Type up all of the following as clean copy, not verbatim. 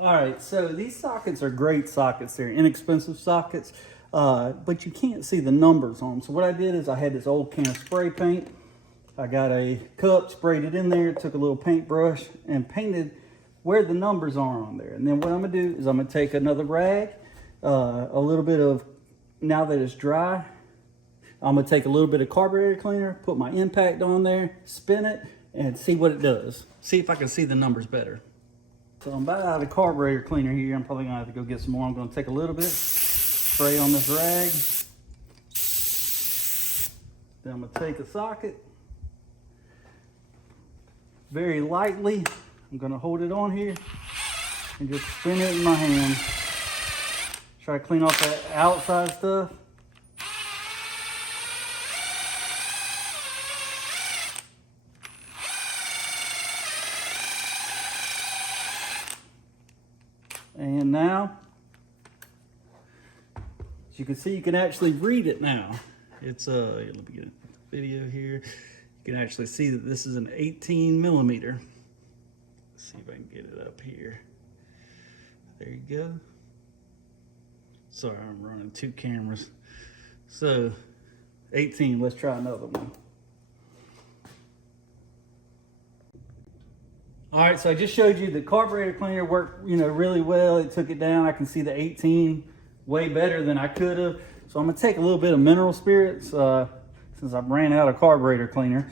All right, so these sockets are great sockets. They're inexpensive sockets, but you can't see the numbers on them. So what I did is I had this old can of spray paint. I got a cup, sprayed it in there, took a little paintbrush and painted where the numbers are on there. And then what I'm gonna do is I'm gonna take another rag, a little bit of, now that it's dry, I'm gonna take a little bit of carburetor cleaner, put my impact on there, spin it, and see what it does. See if I can see the numbers better. So I'm about out of carburetor cleaner here. I'm probably gonna have to go get some more. I'm gonna take a little bit, spray on this rag. Then I'm gonna take a socket, very lightly, I'm gonna hold it on here and just spin it in my hand. Try to clean off that outside stuff. And now, as you can see, you can actually read it now. It's let me get a video here. You can actually see that this is an 18 millimeter. Let's see if I can get it up here. There you go. Sorry, I'm running two cameras. So 18, let's try another one. All right, so I just showed you the carburetor cleaner worked, really well. It took it down. I can see the 18 way better than I could have. So I'm gonna take a little bit of mineral spirits since I ran out of carburetor cleaner.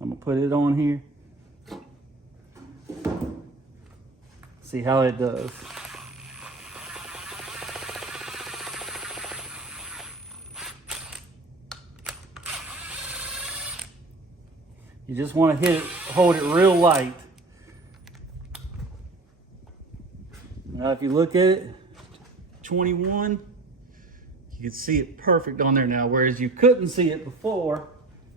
I'm gonna put it on here. See how it does. You just want to hold it real light. Now if you look at it, 21, you can see it perfect on there now, whereas you couldn't see it before.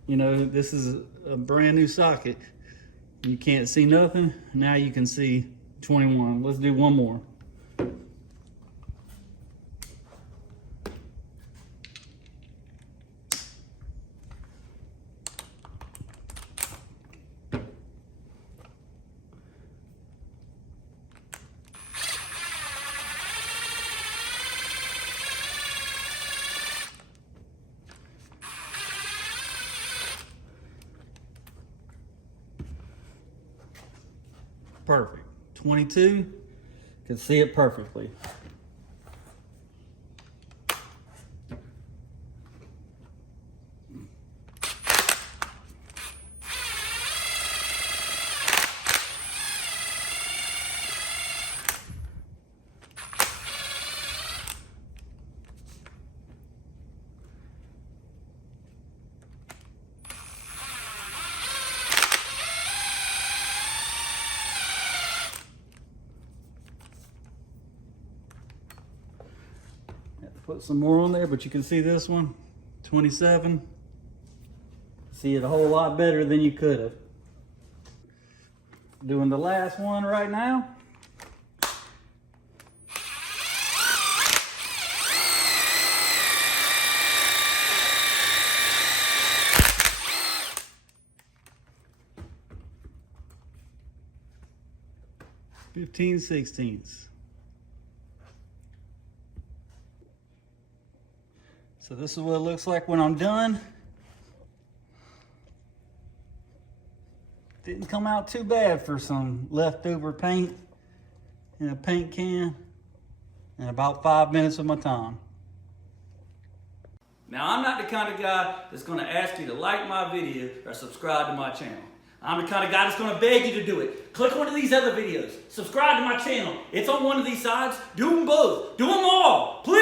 This is a brand new socket. You can't see nothing. Now you can see 21. Let's do one more. Perfect. 22, can see it perfectly. Put some more on there, but you can see this one, 27. See it a whole lot better than you could have. Doing the last one right now. Fifteen sixteenths. So this is what it looks like when I'm done. Didn't come out too bad for some leftover paint in a paint can in about 5 minutes of my time. Now, I'm not the kind of guy that's going to ask you to like my video or subscribe to my channel. I'm the kind of guy that's going to beg you to do it. Click one of these other videos. Subscribe to my channel. It's on one of these sides. Do them both. Do them all. Please.